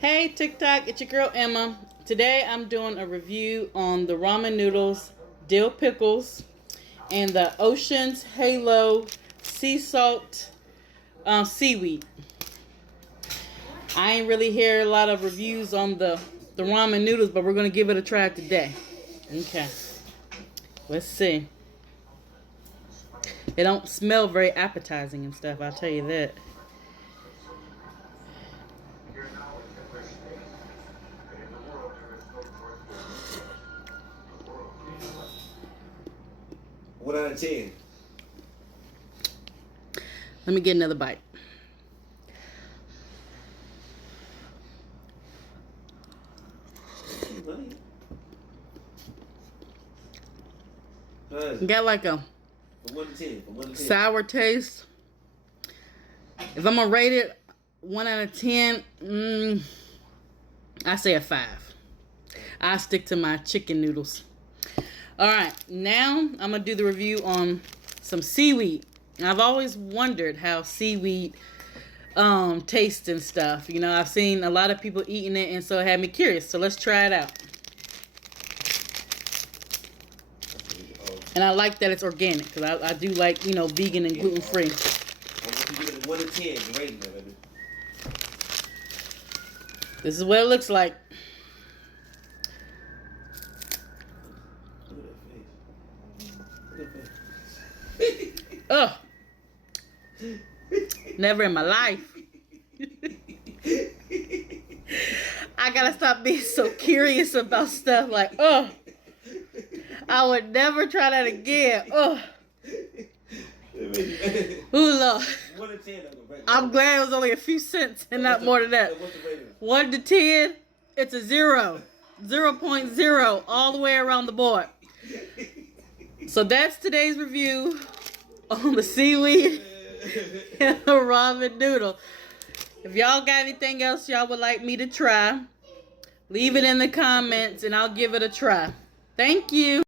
Hey TikTok, it's your girl Emma. Today I'm doing a review on the ramen noodles, dill pickles, and the Ocean's Halo sea salt seaweed. I ain't really hear a lot of reviews on the ramen noodles, but we're gonna give it a try today. Okay, let's see. It don't smell very appetizing and stuff, I'll tell you that. One out of 10. Let me get another bite. Got like a From 1 to 10. From 1 to 10. sour taste. If I'm gonna rate it 1 out of 10, I say a 5. I stick to my chicken noodles. Alright, now I'm gonna do the review on some seaweed. I've always wondered how seaweed tastes and stuff. You know, I've seen a lot of people eating it, and so it had me curious. So let's try it out. And I like that it's organic, because I do like, you know, vegan and gluten-free. I want you to give it 1 to 10. The rating, baby. This is what it looks like. Look at that face. Ugh. Never in my life. I gotta stop being so curious about stuff like, ugh. I would never try that again. Ugh. Ooh, Lord. 1 to 10. I'm glad it was only a few cents and not more than that. 1 to 10, it's a 0. 0.0 all the way around the board. So that's today's review on the seaweed and the ramen noodle. If y'all got anything else y'all would like me to try, leave it in the comments and I'll give it a try. Thank you.